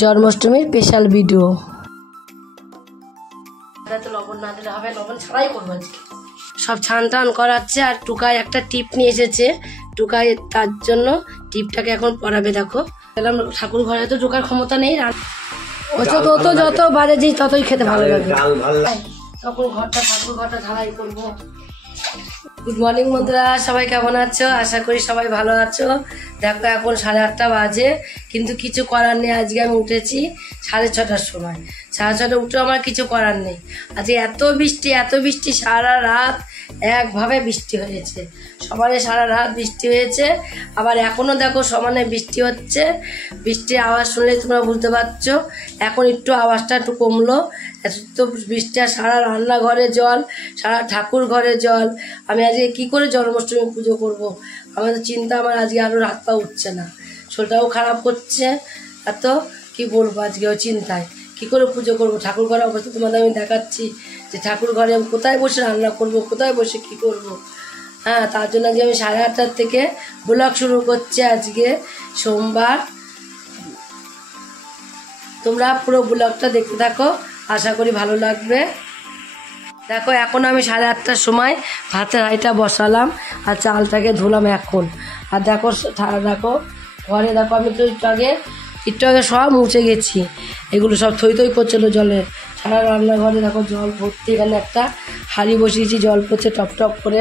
জন্মাষ্টমীর special video. লবণ না দিলে হবে, লবণ ছাড়াই করবো আজকে। সব ছান টান করাচ্ছে আর টুকাই একটা টিপ নিয়ে এসেছে। টুকাই তার জন্য টিপটাকে এখন পরাবে। দেখো ঠাকুর ঘরে তো ঢোকার ক্ষমতা নেই, যত বাজে যে ততই খেতে ভালো লাগে। তখন ঠাকুর ঘরটা ঝালাই করবো। গুড মর্নিং বন্ধুরা, সবাই কেমন আছো? আশা করি সবাই ভালো আছো। দেখো এখন 8:30 বাজে, কিন্তু কিছু করার নেই। আজকে আমি উঠেছি 6:30টার সময়। 6:30 উঠে আমার কিছু করার নেই। আজকে এত বৃষ্টি সারা রাত একভাবে বৃষ্টি হয়েছে। সমানে সারা রাত বৃষ্টি হয়েছে, আবার এখনও দেখো সমানে বৃষ্টি হচ্ছে। বৃষ্টির আওয়াজ শুনলে তোমরা বুঝতে পারছো। এখন একটু আওয়াজটা একটু কমলো। এত তো বৃষ্টি, আর সারা রান্নাঘরে জল, সারা ঠাকুর ঘরে জল। আমি আজকে কি করে জন্মাষ্টমী পুজো করব? আমার তো চিন্তা, আমার আজকে আরও রাত পা উঠছে না, শরীরটাও খারাপ করছে। এত কি বলবো, আজকেও চিন্তায় কি করে পুজো করব। ঠাকুর ঘরের অবস্থা তোমাদের আমি দেখাচ্ছি যে ঠাকুর ঘরে আমি কোথায় বসে রান্না করব, কোথায় বসে কি করব। হ্যাঁ, তার জন্য আজকে আমি 8:30 থেকে ব্লগ শুরু করছি। আজকে সোমবার। তোমরা পুরো ব্লগটা দেখতে থাকো, আশা করি ভালো লাগবে। দেখো এখন আমি 8:30টার সময় ভাতের হাঁড়িটা বসালাম আর চালটাকে ধুলাম এখন। আর দেখো ঘরে দেখো আমি তো একটু আগে সব মুছে গেছি। এগুলো সব থই করছিল জলে। সারা রান্নাঘরে দেখো জল ভর্তি। এখানে একটা হাঁড়ি বসিয়েছি, জল পড়ছে টপ টপ করে।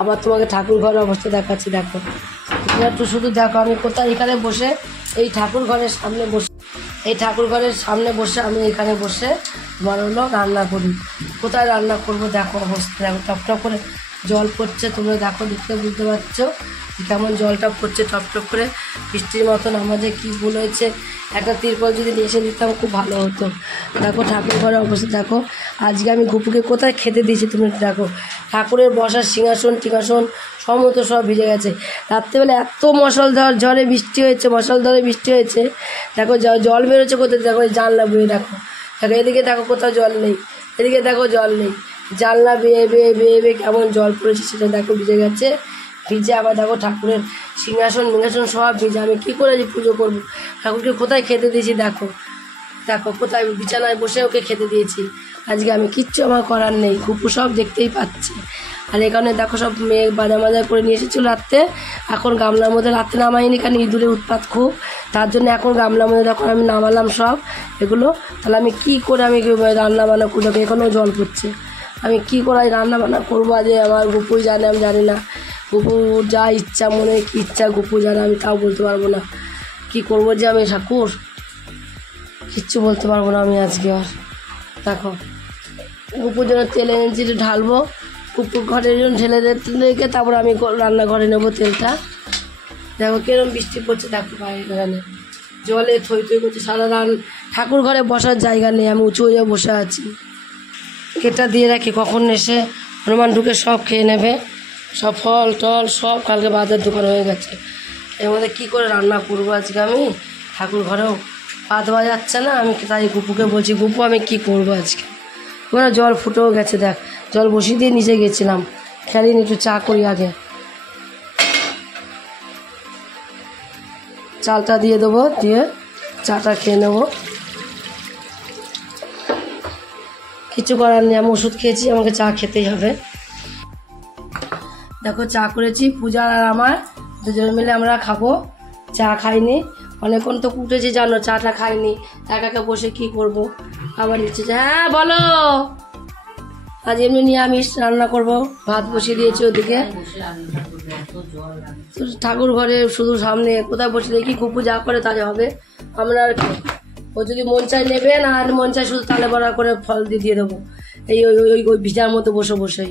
আবার তোমাকে ঠাকুর ঘরের অবস্থা দেখাচ্ছি। দেখো তোমরা একটু শুধু দেখো আমি কোথায়, এখানে বসে এই ঠাকুর ঘরের সামনে বসে আমি এখানে বসে রান্না করি। কোথায় রান্না করব দেখো অবস্থা। দেখো টপ টপ করে জল পড়ছে। তোমরা দেখো, দেখতে বুঝতে পারছো কেমন জলটা পড়ছে টপ টপ করে, বৃষ্টির মতন। আমাদের কি ভুল হয়েছে, একটা তিরপল যদি নিয়ে এসে দিতাম খুব ভালো হতো। দেখো ঠাকুর ঘরের অবস্থা দেখো। আজকে আমি গুপুকে কোথায় খেতে দিয়েছি তুমি দেখো। ঠাকুরের বসার সিংহাসন টিংহাসন সমস্ত সব ভিজে গেছে। রাত্রেবেলা এত ঝড়ে বৃষ্টি হয়েছে। দেখো জল বেরোচ্ছে কোথায়, দেখো জানলা বেয়ে দেখো এদিকে দেখো কোথাও জল নেই, এদিকে দেখো জল নেই। জানলা বেয়ে কেমন জল পড়েছে সেটা দেখো, ভিজে গেছে। ভিজে আবার দেখো ঠাকুরের সিংহাসন সব ভিজে। আমি কী করে পুজো করবো? ঠাকুরকে কোথায় খেতে দিয়েছি দেখো কোথায় বিছানায় বসে ওকে খেতে দিয়েছি। আজকে আমি কিচ্ছু আমার করার নেই। কুপু সব দেখতেই পাচ্ছে। আর এখানে দেখো সব মেয়ে বাজা করে নিয়ে এসেছিল রাত্রে। এখন গামলার মধ্যে রাত্রে নামাইনি, কারণ ইঁদুরের উৎপাত খুব। তার জন্য এখন গামলার মধ্যে দেখো আমি নামালাম সব এগুলো। তাহলে আমি কী করে আমি রান্না বান্না করবো? এখনও জল পড়ছে। আমি কী করে রান্না বান্না করবো? আজ আমার গুপুই জানে, আমি জানি না। গুপু যা ইচ্ছা, মনে কি ইচ্ছা গুপু জানে, আমি তাও বলতে পারবো না। কি করবো যে আমি ঠাকুর, কিচ্ছু বলতে পারবো না আমি আজকে। আর দেখো গুপুর জন্য তেল এনেছি, ঢালবো। কুকুর ঘরের জন্য ঢেলে রেখে তারপর আমি রান্নাঘরে নেবো তেলটা। দেখো কিরম বৃষ্টি পড়ছে, দেখো এখানে জলে থই করছে সারা ঠাকুর ঘরে বসার জায়গা নেই। আমি উঁচু হয়ে বসে আছি। কেটা দিয়ে রাখি, কখন এসে হনুমান ঢুকে সব খেয়ে নেবে। সব ফল টল সব কালকে বাজার দোকান হয়ে গেছে। এর মধ্যে কী করে রান্না করবো আজকে আমি? ঠাকুর ঘরেও ভাত বাজাচ্ছে না। আমি তাই গুপুকে বলছি, গুপু আমি কি করবো আজকে? ওরা জল ফুটেও গেছে। দেখ জল বসিয়ে দিয়ে নিচে গেছিলাম, খেলিনি। একটু চা করি আগে, চালটা দিয়ে দেবো, দিয়ে চাটা খেয়ে নেবো। কিছু করার নেই, আমি ওষুধ খেয়েছি, আমাকে চা খেতেই হবে। দেখো চা করেছি, পূজা আর আমার দুজনে মিলে আমরা খাবো। চা খাইনি, অনেকক্ষণ তো উঠেছি জানো, চাটা খাইনি। একা বসে কি করব? আবার নিচে হ্যাঁ বলো। আজ এমনি নিরামিষ রান্না করব, ভাত বসিয়ে দিয়েছি ওদিকে। ঠাকুর ঘরে শুধু সামনে কোথায় বসে দেখি কুপু যা করে তাই হবে। আমরা আর কি, ও যদি মন চাই নেবে, না আর মন চাই শুধু তালে বড়া করে ফল দিয়ে দেবো। এই ওই ভিজার মতো বসেই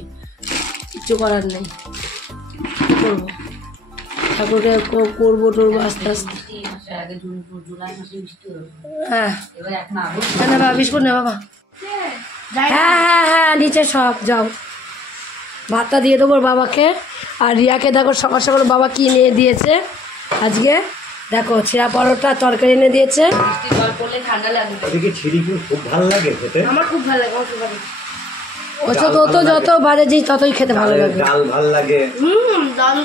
কিচ্ছু করার নেই। কী করবো? ঠাকুরকে করবো টরবো আস্তে আস্তে। হ্যাঁ বাবা, বিস্কুট নে বাবা। হ্যাঁ নিচে সব যাও। ভাতটা দিয়ে দেবো বাবাকে। আর রিয়াকে দেখো সকাল সকাল বাবা কি নিয়ে দিয়েছে আজকে। দেখো ছিঁড়া পরোটা তরকারি এনে দিয়েছে। আমার খুব ভালো লাগে। যত বাজে যে ততই খেতে ভালো লাগে। ডাল ভালো লাগে। ডাল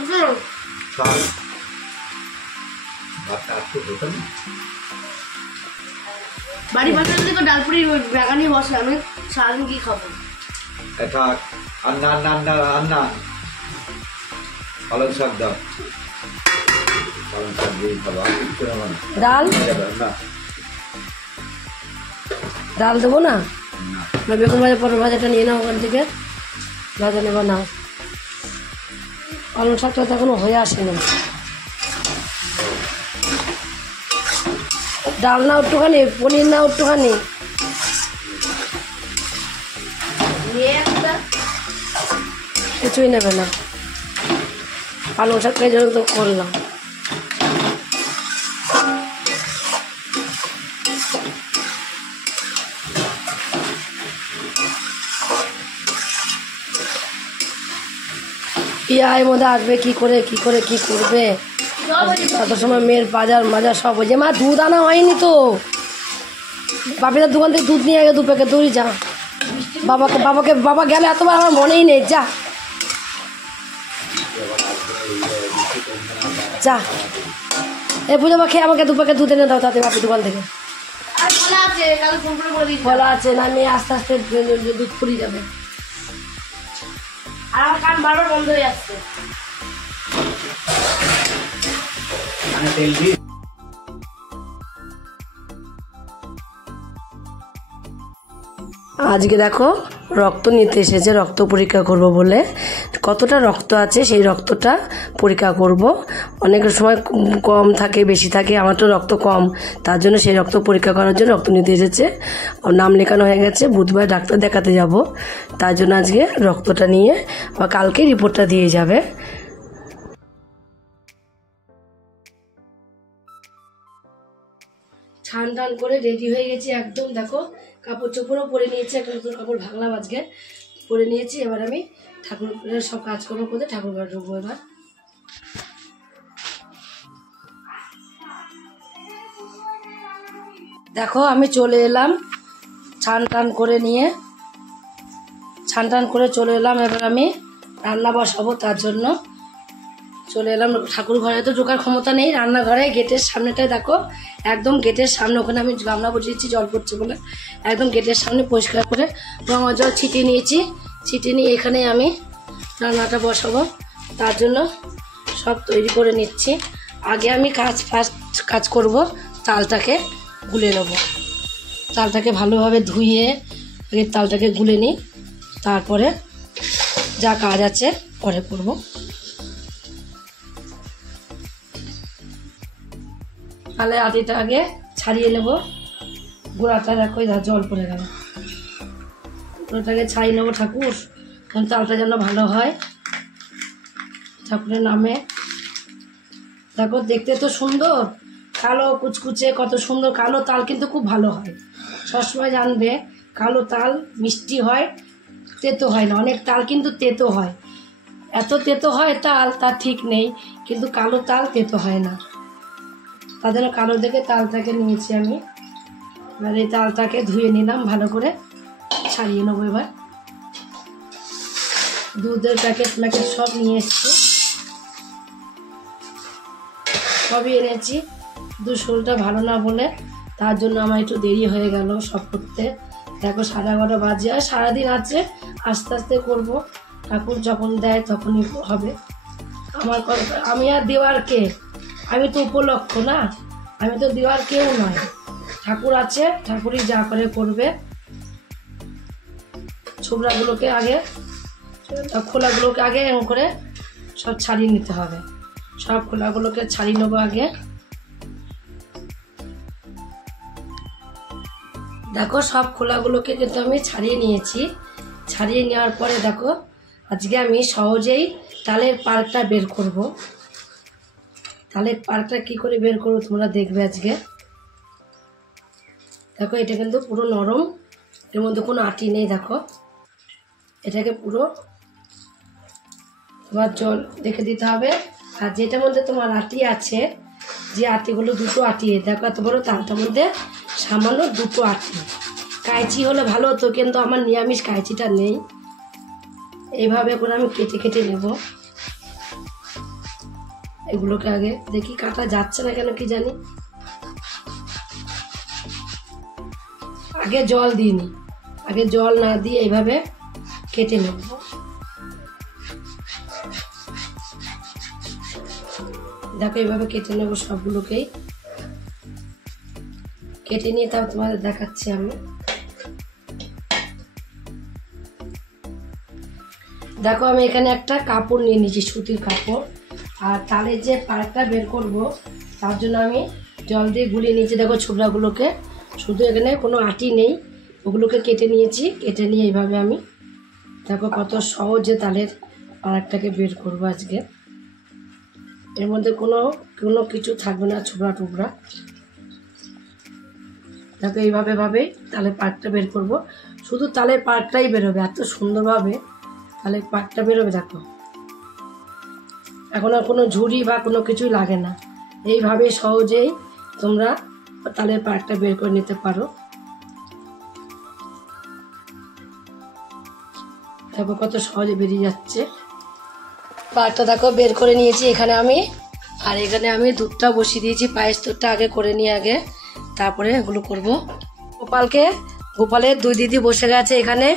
বাড়ি বাসা যদি ডালপুরি বাগানে বসে আমি সারাদিন কি খাবো? থাক আন্না আন্না আন্না আন্না পালং শাক দাও, পালং শাক দিয়ে খাবো। ডাল ডাল দেবো না, বেগুন ভাজা পটল ভাজাটা নিয়ে নাও ওখান থেকে, ভাজা নেবো নাও। পালং শাকটা তো এখনো হয়ে আসেনি। ডাল নাও একটুখানি, পনির নাও একটুখানি, কিছুই নেবে না। পালং শাকটা এই জন্য তো করলাম। পিয়ার মধ্যে আসবে কি করে কি করবে, তত সময় মেয়ের বাজার মাজার সব হয়েছে। মা দুধ আনা হয়নি তো, বাপিদার দোকান থেকে দুধ নিয়ে আগে 2 প্যাকেট দৌড়ি যা। বাবা গেলে এতবার আমার মনেই নেই, যা যা। এই পুজো বা খেয়ে আমাকে 2 প্যাকেট দুধ এনে দাও তাতে বাপি দোকান থেকে। বলা আছে না, মেয়ে আস্তে আস্তে দুধ ফুরিয়ে যাবে। আর আমার কান বারবার বন্ধ হয়ে যাচ্ছে। আজকে দেখো রক্ত নিতে এসেছে, রক্ত পরীক্ষা করব বলে। কতটা রক্ত আছে সেই রক্তটা পরীক্ষা করব। অনেক সময় কম থাকে বেশি থাকে, আমার তো রক্ত কম, তার জন্য সেই রক্ত পরীক্ষা করার জন্য রক্ত নিতে এসেছে। নাম লেখানো হয়ে গেছে, বুধবার ডাক্তার দেখাতে যাব, তার জন্য আজকে রক্তটা নিয়ে বা কালকে রিপোর্টটা দিয়ে যাবে। ছান টান করে রেডি হয়ে গেছি একদম। দেখো কাপড় চোপড়ও পরে নিয়েছি, একটা নতুন কাপড় ভাঙলাম আজকে, পরে নিয়েছি। এবার আমি ঠাকুরের সব কাজকর্ম করে ঠাকুর ঘরে ঢুকবো। এবার দেখো আমি চলে এলাম ছান টান করে নিয়ে, ছান টান করে চলে এলাম। এবার আমি রান্না বসাবো, তার জন্য চলে এলাম ঠাকুর ঘরে। তো ঢোকার ক্ষমতা নেই, রান্নাঘরে গেটের সামনেটায় দেখো, একদম গেটের সামনে, ওখানে আমি গামলা বসিয়েছি জল পড়ছে বলে, একদম গেটের সামনে পরিষ্কার করে গঙ্গা জল ছিটিয়ে নিয়েছি। ছিটিয়ে নিয়ে এখানে আমি রান্নাটা বসাবো, তার জন্য সব তৈরি করে নিচ্ছি। আগে আমি কাজ করব, তালটাকে গুলে নেব। তালটাকে ভালোভাবে ধুয়ে আগে তালটাকে গুলে নিই, তারপরে যা কাজ আছে পরে করব। তাহলে আটিটা আগে ছাড়িয়ে নেব, গোড়াটা দেখো জল পড়ে গেল, গোড়াটাকে ছাড়িয়ে নেবো ঠাকুর, কারণ তালটা যেন ভালো হয় ঠাকুরের নামে। দেখো দেখতে তো সুন্দর, কালো কুচকুচে কত সুন্দর কালো তাল, কিন্তু খুব ভালো হয়। সবসময় জানবে কালো তাল মিষ্টি হয়, তেতো হয় না। অনেক তাল কিন্তু তেতো হয়, এত তেতো হয় তাল তার ঠিক নেই, কিন্তু কালো তাল তেতো হয় না। তার জন্য কালো দেখে তালটাকে নিয়েছি আমি। এবার এই তালটাকে ধুয়ে নিলাম ভালো করে, ছাড়িয়ে নেবো। এবার দুধের প্যাকেট সব নিয়ে এসছি, সবই এনেছি। দুধ শরীরটা ভালো না বলে তার জন্য আমার একটু দেরি হয়ে গেল সব করতে। দেখো 11:30 বাজে, আর সারাদিন আছে, আস্তে আস্তে করবো। ঠাকুর যখন দেয় তখনই হবে। আমি আর দেওয়ার কে, আমি তো উপলক্ষ না, আমি তো দেওয়ার কেউ নয়। ঠাকুর আছে, ঠাকুরই যা করে করবে। ছোবড়াগুলোকে আগে, খোলাগুলোকে আগে এরকম করে সব ছাড়িয়ে নিতে হবে। সব খোলাগুলোকে ছাড়িয়ে নেবো আগে। দেখো সব খোলাগুলোকে কিন্তু আমি ছাড়িয়ে নিয়েছি। ছাড়িয়ে নেওয়ার পরে দেখো আজকে আমি সহজেই তালের পাল্পটা বের করব। তালের পাল্পটা কি করে বের করবো তোমরা দেখবে আজকে। দেখো এটা কিন্তু পুরো নরম, এর মধ্যে কোনো আটি নেই। দেখো এটাকে পুরো তোমার জল রেখে দিতে হবে। আর যেটার মধ্যে তোমার আটি আছে, যে আটিগুলো, দুটো আটি, দেখো এত বড় তালটার মধ্যে সামান্য দুটো আটি। কাঁচি হলে ভালো হতো, কিন্তু আমার নিরামিষ কাঁচিটা নেই। এইভাবে করে আমি কেটে কেটে নেব এগুলোকে। আগে দেখি কাটা যাচ্ছে না কেন কি জানি। আগে জল দিইনি, আগে জল না দিয়ে এইভাবে কেটে নেব। দেখো এইভাবে কেটে নেবো সবগুলোকেই, কেটে নিয়ে তাও তোমাদের দেখাচ্ছি আমি। দেখো আমি এখানে একটা কাপড় নিয়ে নিয়েছি, সুতির কাপড়। আর তালের যে পাড়টা বের করব তার জন্য আমি জল দিয়ে গুলিয়ে নিয়েছি। দেখো ছোবড়াগুলোকে, শুধু এখানে কোনো আটি নেই, ওগুলোকে কেটে নিয়েছি। কেটে নিয়ে এইভাবে আমি দেখো কত সহজে তালের পাড়টাকে বের করবো আজকে। এর মধ্যে কোনো কিছু থাকবে না, ছোবড়া টুবড়া। দেখো এইভাবে তালের পাড়টা বের করব, শুধু তালের পাড়টাই বেরোবে, এত সুন্দরভাবে তালের পাড়টা বেরোবে। দেখো এখন আর কোনো ঝুড়ি বা কোনো কিছুই লাগে না, এইভাবে সহজেই তোমরা তালের পাড়টা বের করে নিতে পারো। দেখো কত সহজে বেরিয়ে যাচ্ছে পাড়টা। দেখো বের করে নিয়েছি এখানে আমি। আর এখানে আমি দুধটা বসিয়ে দিয়েছি, পায়েস দুধটা আগে করে নিয়ে আগে তারপরে এগুলো করব। গোপালের দুই দিদি বসে গেছে এখানে,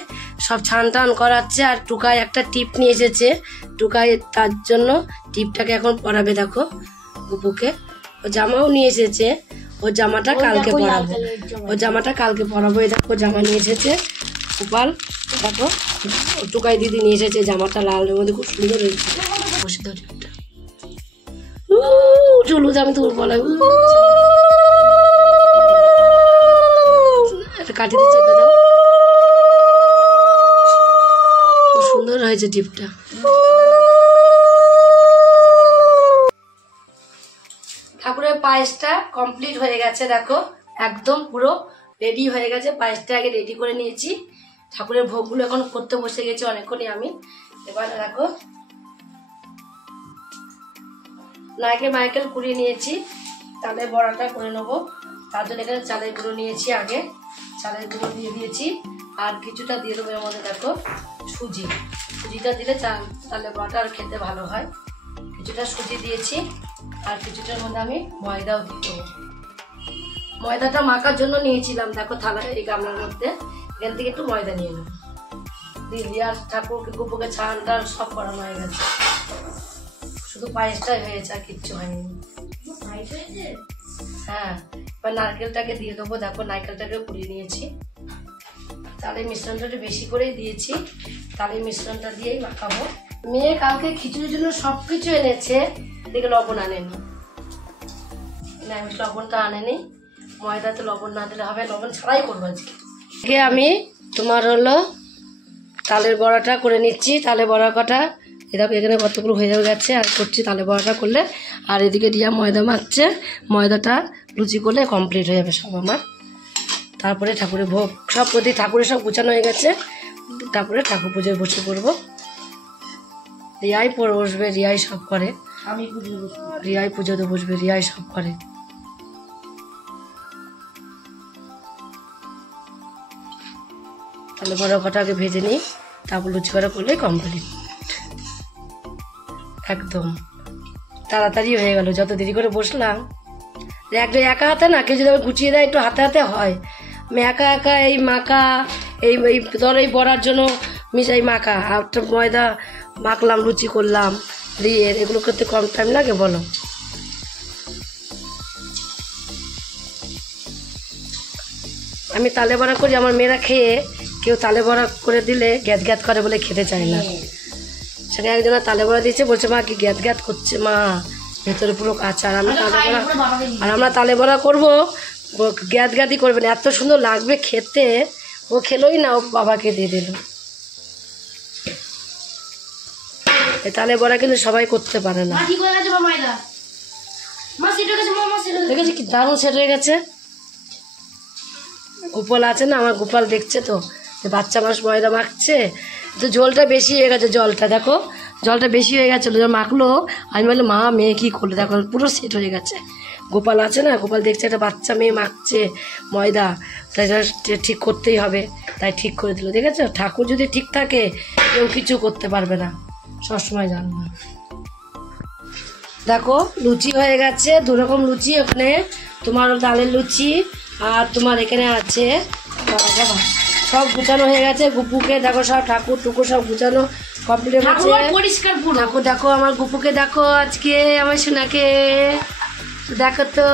সব ছান টান করাচ্ছে। আর টুকাই একটা টিপ নিয়ে এসেছে, টুকাই তার জন্য টিপটাকে এখন পরাবে। দেখো গোপুকে ও জামাও নিয়ে এসেছে, ও জামাটা কালকে পরাবো, ও জামাটা কালকে পরাবো। এই দেখো জামা নিয়ে এসেছে গোপাল। দেখো টুকাই দিদি নিয়ে এসেছে জামাটা, লালের মধ্যে খুব সুন্দর হয়েছে। বসে দাও টিপটা, চলু আমি তোর বলাই কাটি দিয়ে চেপে দাও। খুব সুন্দর হয়েছে টিপটা। ঠাকুরের পায়েসটা কমপ্লিট হয়ে গেছে। দেখো একদম পুরো রেডি হয়ে গেছে। পায়েসটা আগে রেডি করে নিয়েছি, ঠাকুরের ভোগগুলো এখন করতে বসে গেছি অনেকক্ষণই আমি। এবার দেখো নারকেল কুড়িয়ে নিয়েছি, তালের বড়াটা করে নেবো। তার জন্য এখানে চালের গুঁড়ো নিয়েছি, আগে চালের গুঁড়ো দিয়ে দিয়েছি। আর কিছুটা দিয়ে দেবো এর মধ্যে দেখো সুজিটা দিলে তালের বড়াটা আর খেতে ভালো হয়। কিছুটা সুজি দিয়েছি, আর কিছুটার মধ্যে আমি ময়দাও দিয়ে দেবো। ময়দাটা মাখার জন্য নিয়েছিলাম, দেখো থালা এই গামলার মধ্যে, এখান থেকে একটু ময়দা নিয়ে নেবো। দিদি আর ঠাকুরকে গোপুকে ছান টান সব করানো হয়ে গেছে, শুধু পায়েসটাই হয়েছে আর কিচ্ছু হয়নি। হ্যাঁ, এবার নারকেলটাকে দিয়ে দেবো। দেখো নারকেলটাকে পুড়িয়ে নিয়েছি, তালের মিশ্রণটা একটু বেশি করেই দিয়েছি। তালের মিশ্রণটা দিয়েই মাখাবো। মেয়ে কালকে খিচুড়ির জন্য সবকিছু এনেছে, দেখে লবণ আনেনি, লবণটা আনেনি। ময়দাতে লবণ না দিলে হবে, লবণ ছাড়াই করবো আজকে। আমি তোমার হলো তালের বড়াটা করে নিচ্ছি। তালের বড়া কটা এরকম এখানে কতগুলো হয়ে গেছে, আর করছি তালের বড়াটা করলে। আর এদিকে রিয়া ময়দা মাখছে, ময়দাটা লুচি করলে কমপ্লিট হয়ে যাবে সব আমার। তারপরে ঠাকুরের ভোগ সব প্রতি ঠাকুরের সব গুছানো হয়ে গেছে, তারপরে ঠাকুর পুজোয় বসে পড়বো। রিয়াই পড়ে বসবে, রিয়াই সব করে, আমি পুজো বসবো, রিয়াই পুজোতে বসবে, রিয়াই সব করে। তাহলে বড় কটাকে ভেজে নিই, তারপর লুচি করা করলেই কমপ্লিট। একদম তাড়াতাড়ি হয়ে গেল, যত দেরি করে বসলাম। একটা একা হাতে না, কেউ যদি গুছিয়ে দেয় একটু হাতে হাতে হয়। আমি একা একা এই মাখা, এই ধর এই বড়ার জন্য মিশাই মাখা, আর ময়দা মাখলাম, লুচি করলাম, রিয়ের এগুলো করতে কম টাইম লাগে বলো। আমি তালে বড়া করি, আমার মেয়েরা খেয়ে কেউ তালে বড়া করে দিলে গ্যাত গ্যাত করে বলে খেতে চায় না। সেটা একজনা তালে বড়া দিয়েছে, বলছে মা কি গ্যাত গ্যাত করছে মা, ভেতরে পুরো কাঁচা। আর আমি তালে বড়া, আর আমরা তালে বড়া করবো, গ্যাত গ্যাতই করবে না, এত সুন্দর লাগবে খেতে। ও খেলোই না, ও বাবাকে দিয়ে দিল। তালে বড়া কিন্তু সবাই করতে পারে না। দেখেছি কি দারুণ সেট হয়ে গেছে। গোপাল আছে না, আমার গোপাল দেখছে তো, বাচ্চা মানুষ ময়দা মাখছে তো ঝোলটা বেশি হয়ে গেছে। জলটা দেখো, জলটা বেশি হয়ে গেছিলো, মাখলো। আমি বললাম মা মেয়ে কী করলো, দেখো পুরো সেট হয়ে গেছে। গোপাল আছে না, গোপাল দেখছে একটা বাচ্চা মেয়ে মাখছে ময়দা, তাই ঠিক করতেই হবে, তাই ঠিক করে দিল। দেখেছো, ঠাকুর যদি ঠিক থাকে কেউ কিছু করতে পারবে না, সবসময় জানবে। দেখো লুচি হয়ে গেছে, দুরকম লুচি। ওখানে তোমার ডালের লুচি, আর তোমার এখানে আছে দেখো সব গুছানো হয়ে গেছে। গুপুকে দেখো সব ঠাকুর টুকুর সব গুছানো কমপ্লিট হয়ে গেছে। পরিষ্কার পুরো। ঠাকুর দেখো আমার গুপুকে দেখো আজকে আমার সোনাকে দেখো তো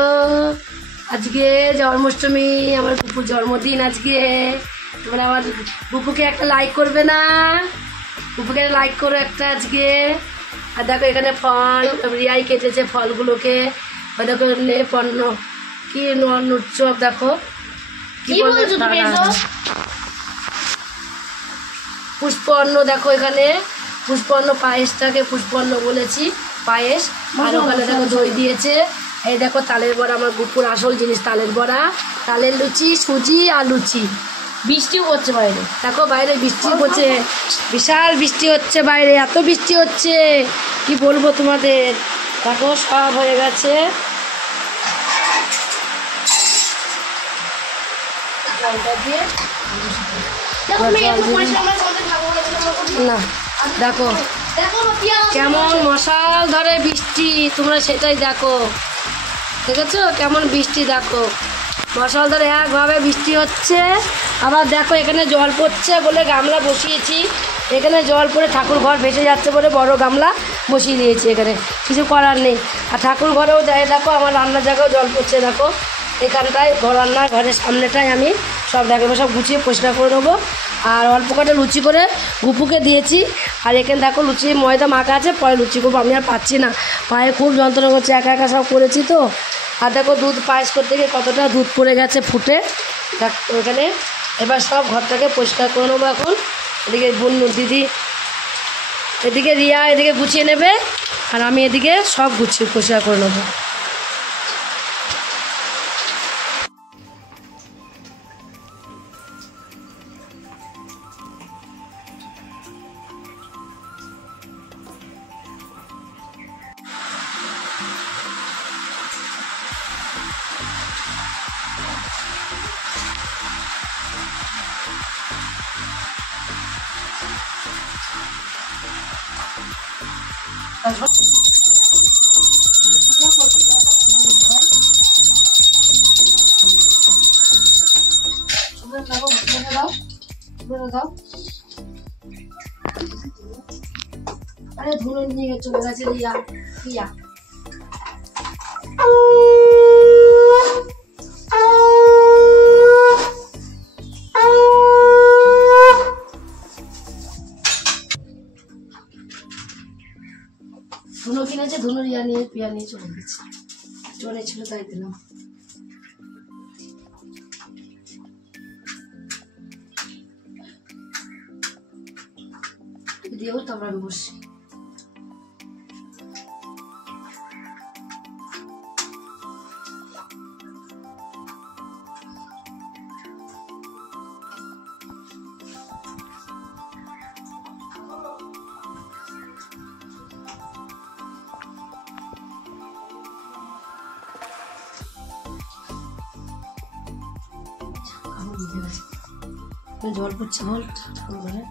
আজকে জন্মাষ্টমী আমার গুপুর জন্মদিন আজকে। তোমরা আমার গুপুকে একটা লাইক করবে না? গুপুকে লাইক করো একটা আজকে। আর দেখো এখানে ফল রিয়াই কেটেছে ফলগুলোকে। দেখো পণ্য কি উৎসব দেখো কি বলছো তুমি এসব? পুষ্পন্ন দেখো এখানে পুষ্পন্ন পায়েসটাকে পুষ্পন্ন বলেছি পায়েস। আর ওখানে দেখো দই দিয়েছে। এই দেখো তালের বড়া আমার গুপুর আসল জিনিস তালের বড়া তালের লুচি সুজি আর লুচি। বৃষ্টিও পড়ছে বাইরে দেখো বাইরে বৃষ্টি পড়ছে বিশাল বৃষ্টি হচ্ছে বাইরে এত বৃষ্টি হচ্ছে কি বলবো তোমাদের। দেখো সব হয়ে গেছে। জলটা দিয়ে না দেখো কেমন মশাল ধরে বৃষ্টি তোমরা সেটাই দেখো দেখেছো কেমন বৃষ্টি দেখো মশাল ধরে একভাবে বৃষ্টি হচ্ছে। আবার দেখো এখানে জল পড়ছে বলে গামলা বসিয়েছি। এখানে জল পড়ে ঠাকুর ঘর ভেসে যাচ্ছে বলে বড় গামলা বসিয়ে দিয়েছি এখানে কিছু করার নেই। আর ঠাকুর ঘরেও দেয় দেখো আমার রান্নার জায়গাও জল পড়ছে দেখো এখানটায় রান্নার ঘরের সামনেটায় আমি সব দেখো সব গুছিয়ে পরিষ্কার করে নেবো। আর অল্প কটা লুচি করে গুপুকে দিয়েছি। আর এখানে দেখো লুচি ময়দা মাখা আছে পরে লুচি করবো আমি আর পাচ্ছি না পায়ে খুব যন্ত্রণা করছে একা একা সব করেছি তো। আর দেখো দুধ পায়েস করতে গিয়ে কতটা দুধ পড়ে গেছে ফুটে দেখ ওখানে। এবার সব ঘরটাকে পরিষ্কার করে নেবো এখন। এদিকে বন্যু দিদি এদিকে রিয়া এদিকে গুছিয়ে নেবে আর আমি এদিকে সব গুছিয়ে পরিষ্কার করে নেবো। আরে ধুলো নিয়ে চলে গেছে রিয়া রিয়া ধুনো কিনেছে ধুনো রিয়া নিয়ে পিয়া নিয়ে চলে গেছে চলে ছিল তাই দিলাম। দিয়েও তারপর আমি বসছি। জল পড়ছে বল ঘরে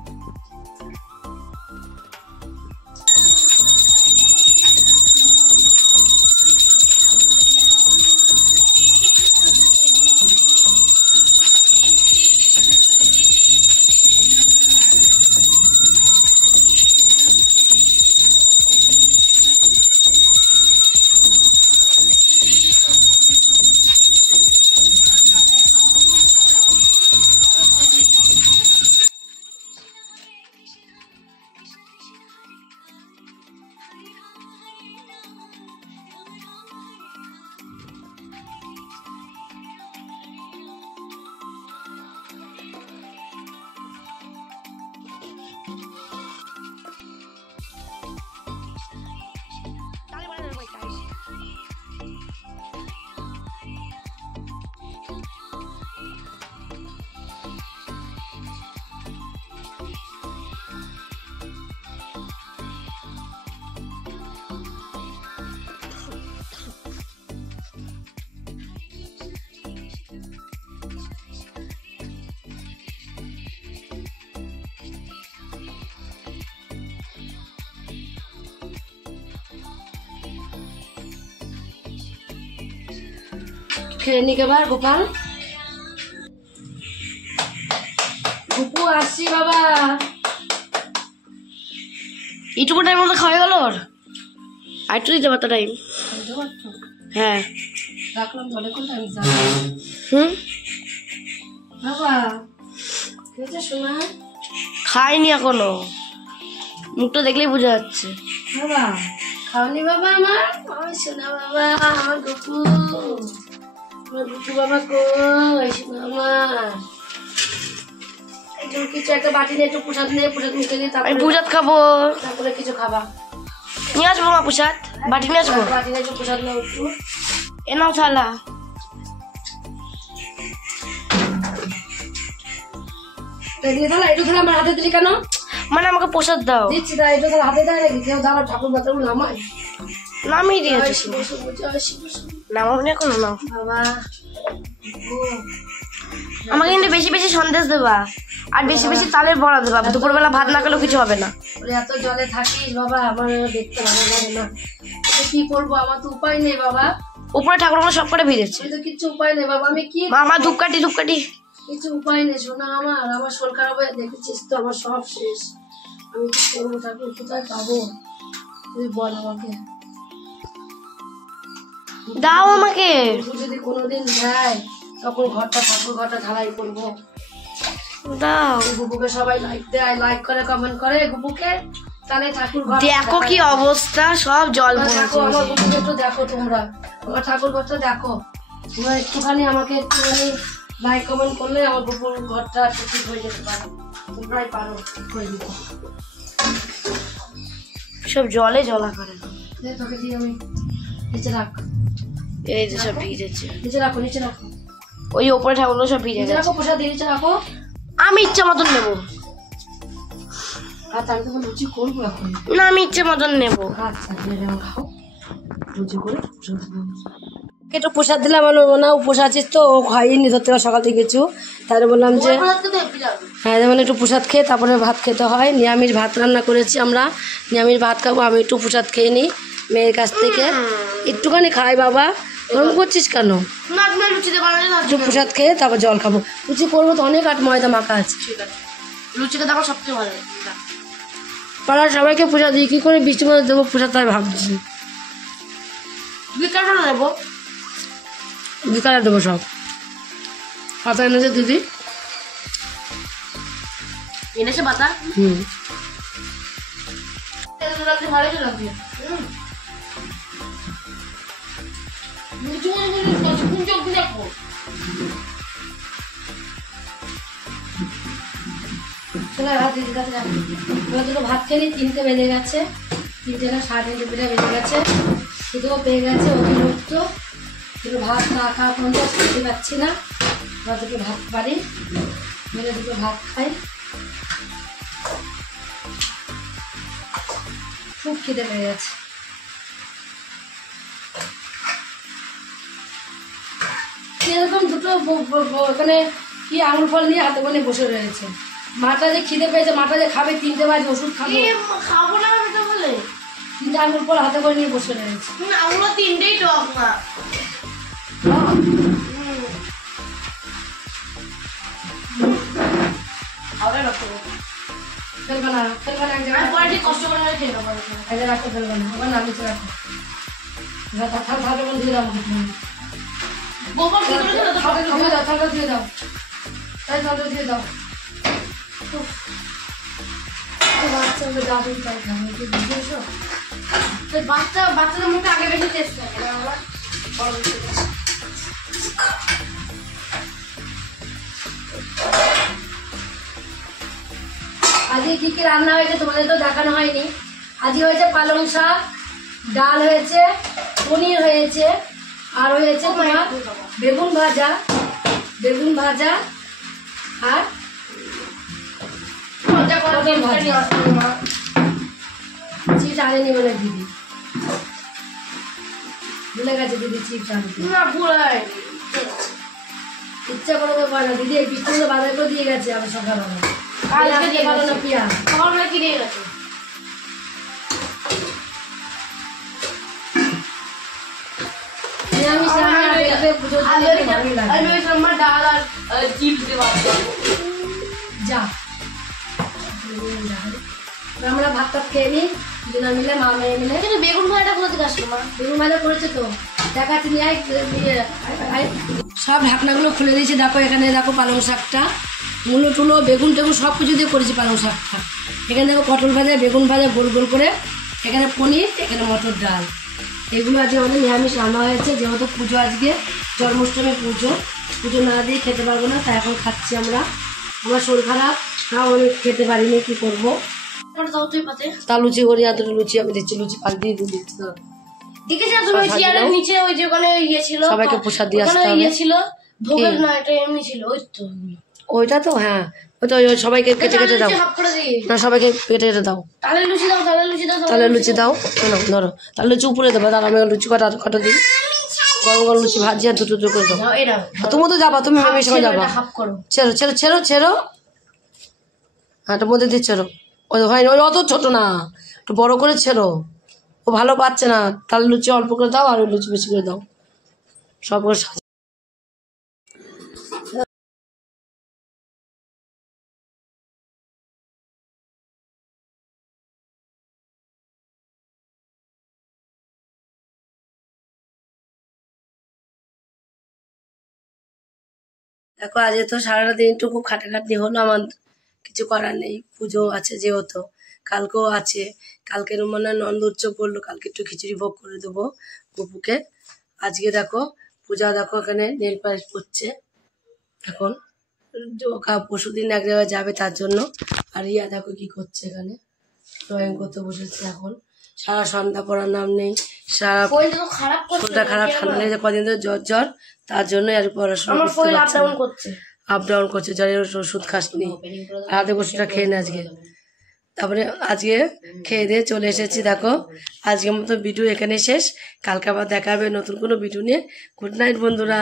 খেয়ে নি এবার গোপাল এইটুকু টাইম মতো খাওয়া গেল ওর আর একটু দিতে পারতো টাইম হ্যাঁ রাখলাম বলে কোন টাইম হুম বাবা খেয়েছে শোনা খাইনি এখনো মুখটা দেখলেই বোঝা যাচ্ছে বাবা খাওনি বাবা আমার শোনা বাবা আমার গপু বাবা কই শোনা আমার একটু কিছু একটা বাটি নিয়ে একটু প্রসাদ নিয়ে প্রসাদ মুখে দিয়ে আমি প্রসাদ খাবো তারপরে কিছু খাবা নিয়ে আসবো মা প্রসাদ বাটি নিয়ে আসবো বাটি নিয়ে একটু প্রসাদ নাও একটু এ নাও থালা দিয়ে তাহলে একটু তাহলে আমার হাতে দিলি কেন মানে আমাকে প্রসাদ দাও দিচ্ছি তাই একটু তাহলে হাতে দেয় নাকি কেউ দাঁড়া ঠাকুর বাতার নামাই নামিয়ে দিয়েছি নামাবো এখনো নাও বাবা আমাকে কিন্তু বেশি বেশি সন্দেশ দেবা আর বেশি বেশি তালের বড়া দেবা দুপুরবেলা ভাত না খেলেও কিছু হবে না ওরে এত জলে থাকিস বাবা আমার দেখতে ভালো লাগে না কি করবো আমার তো উপায় নেই বাবা উপরে ঠাকুরগুলো সব করে ভিজেছে আমি তো কিচ্ছু উপায় নেই বাবা আমি কি মা আমার ধূপকাঠি কিছু উপায় নেই শোনা আমার শরীর খারাপ হয়ে দেখেছিস তো আমার সব শেষ আমি কি করবো ঠাকুর কোথায় পাবো তুই বল আমাকে দাও আমাকে যদি কোনোদিন দেয় তখন ঠাকুর ঘরটা ঢালাই করবো দাও গুপুকে সবাই লাইক দেয় লাইক করে কমেন্ট করে গুপুকে তাহলে ঠাকুর ঘর দেখো কি অবস্থা সব জল দেখো আমার গুপুকে একটু দেখো তোমরা আমার ঠাকুর ঘরটা দেখো তোমরা একটুখানি আমাকে একটুখানি লাইক কমেন্ট করলে আমার গুপুর ঘরটা ঠিক হয়ে যেতে পারে তোমরাই পারো করে দিতে সব জলে জলা করে তোকে দিয়ে আমি নিচে রাখ এই যে সব ভিজেছে নিচে রাখো নিচে রাখো ওই উপরে ঠাকুরগুলো সব ভিজে নিচে গেছে রাখো প্রসাদ দিয়ে নিচে রাখো আমি ইচ্ছা মতন নেবো আর আমি তোমার লুচি করবো এখন না আমি ইচ্ছে মতন নেবো আচ্ছা খাও লুচি করে প্রসাদ একটু প্রসাদ দিলাম না উপোস আছিস তো ও খাইনি ধরতে সকাল থেকে কিছু তাহলে বললাম যে হ্যাঁ যেমন একটু প্রসাদ খেয়ে তারপরে ভাত খেতে হয় নিরামিষ ভাত রান্না করেছি আমরা নিরামিষ ভাত খাবো আমি একটু প্রসাদ খেয়ে নিই মেয়ের কাছ থেকে একটুখানি খাই বাবা গরম করছিস কেন একটু প্রসাদ খেয়ে তারপর জল খাবো লুচি করবো তো অনেক ময়দা মাখা আছে লুচিটা দেখো সবচেয়ে ভালো পাড়ার সবাইকে প্রসাদ দিই কি করে বৃষ্টির মধ্যে দেবো প্রসাদ তাই ভাবছি বিকালটা নেবো বিকালে দেবো সব পাতা এনেছে দিদি এনেছে পাতা ভালো লাগছে চলো ভাত দিদির কাছে রাখি এবার দুটো ভাত খেয়ে নিই 3টে বেজে গেছে 3টে না 3:30 বেজে গেছে শুধুও পেয়ে গেছে অতিরিক্ত দুটো ভাত না খাওয়া পর্যন্ত খেতে পাচ্ছি না এবার দুটো ভাত পারি মেরে দুটো ভাত খাই খুব খিদে পেয়ে গেছে এরকম দুটো ওখানে কি আঙুল ফল নিয়ে হাতে করে বসে রয়েছে মাটা যে খিদে পেয়েছে মাটা যে খাবে 3টে বাজে ওষুধ খাবো না আমি তো বলে 3টে আঙুল ফল হাতে করে নিয়ে বসে রয়েছে আমরা 3টেই টক না ফেলবে না কষ্ট করে খেয়ে নেবো রাখো ফেলবে না আবার না নিচে রাখো ঠান্ডা দিয়ে দাও গোবর ঠান্ডা দিয়ে দাও তাই ঠান্ডা দিয়ে দাও বাচ্চাদের দাদু তাই খাবে বুঝেছো বাচ্চাদের মুখে আগে বেশি টেস্ট থাকে আজকে কি কি রান্না হয়েছে তোমাদের তো দেখানো হয়নি আজকে হয়েছে পালং শাক ডাল হয়েছে পনির হয়েছে আর হয়েছে তোমার বেগুন ভাজা আর চিপস আনেনি বলে দিদি ভুলে গেছে দিদি চিপস আনতে ইচ্ছা করে তো পারে না দিদি এই বৃষ্টি বাজার করে দিয়ে গেছে আমি সকালবেলা ভালো না পিঁয়াজ কিনে গেছে নিরামিষ রান্না দেখবে পুজো দিতে ভালোই লাগে ডাল আর চিপস দেওয়া যা আমরা ভাত টাত খেয়ে নিই দুজনে মিলে, মা মেয়ে মিলে। কিন্তু বেগুন ভাজাটা কোথা থেকে আসলো মা? বেগুন ভাজা করেছে তো, দেখাচ্ছি নিয়ে আয়। সব ঢাকনাগুলো খুলে দিয়েছি। দেখো এখানে দেখো পালং শাকটা, মূলো টুলো বেগুন টেগুন সব কিছু দিয়ে করেছি পালং শাকটা। এখানে দেখো পটল ভাজা, বেগুন ভাজা গোল গোল করে, এখানে পনির, এখানে মটর ডাল। এগুলো আজকে আমাদের নিরামিষ রান্না হয়েছে, যেহেতু পুজো আজকে, জন্মাষ্টমী পুজো। পুজো না দিয়ে খেতে পারবো না, তাই এখন খাচ্ছি আমরা। আমার শরীর খারাপ, তাও আমি খেতে পারিনি, কী করবো। দাও তুই পাতে। তা লুচি করি, এত লুচি আমি দিচ্ছি, লুচি পাল দিয়ে দিচ্ছি। দেখেছি তুমি ওই চেয়ারের নিচে ওই যে ওখানে ইয়ে ছিল, সবাইকে প্রসাদ দিয়ে আসতে ওখানে হবে। ইয়ে ছিল ভোগের, না এটা এমনি ছিল। ওই তো ওইটা তো হ্যাঁ, ওই তো ওই সবাইকে কেটে কেটে দাও হাফ করে দিই। না, সবাইকে কেটে কেটে দাও। তাহলে লুচি দাও, তাহলে লুচি দাও, তাহলে লুচি দাও, নাও ধরো, তাহলে লুচি উপরে দেবো। তাহলে আমি লুচি কটা দিই, গরম গরম লুচি ভাজি আর দুটো দুটো করে দাও। দাও এটা। তুমি তো যাবা, তুমি মামির সঙ্গে যাবা। হাফ করো। ছেড়ো ছেড়ো ছেড়ো ছেড়ো, হ্যাঁ ওটার মধ্যে দিয়ে ছেড়ো। ওই হয় ওই অত ছোট না, একটু বড় করে ছেড়ো, ও ভালো পাচ্ছে না। তাহলে লুচি অল্প করে দাও, আর ওই লুচি বেশি করে দাও, সব করে সাজিয়ে। দেখো আজকে তো সারাটা দিন একটু খুব খাটাখাটনি হলো, আমার কিছু করার নেই, পুজো আছে যেহেতু, কালকেও আছে। কালকের মনে হয় নন্দ উৎসব করলো, কালকে একটু খিচুড়ি ভোগ করে দেবো গপুকে। আজকে দেখো পূজা, দেখো এখানে নেল পালিশ পড়ছে এখন, পরশু দিন এক জায়গায় যাবে তার জন্য। আর ইয়া দেখো কি করছে, এখানে ড্রয়িং করতে বসেছে এখন। সারা সন্ধ্যা পড়ার নাম নেই, সারা ফোনটা তো খারাপ করছে। শরীরটা খারাপ, ঠান্ডা লেগেছে কদিন ধরে, জ্বর, তার জন্য আর পড়াশোনা আমার করতে ফোন আপ পারছে ডাউন না। করছে। আপ ডাউন করছে, জ্বরের ওষুধ খাসনি, রাতে ওষুধটা খেয়ে নে আজকে। তারপরে আজকে খেয়ে দিয়ে চলে এসেছি। দেখো আজকের মতো ভিডিও এখানে শেষ, কালকে আবার দেখা হবে নতুন কোনো ভিডিও নিয়ে। গুড নাইট বন্ধুরা।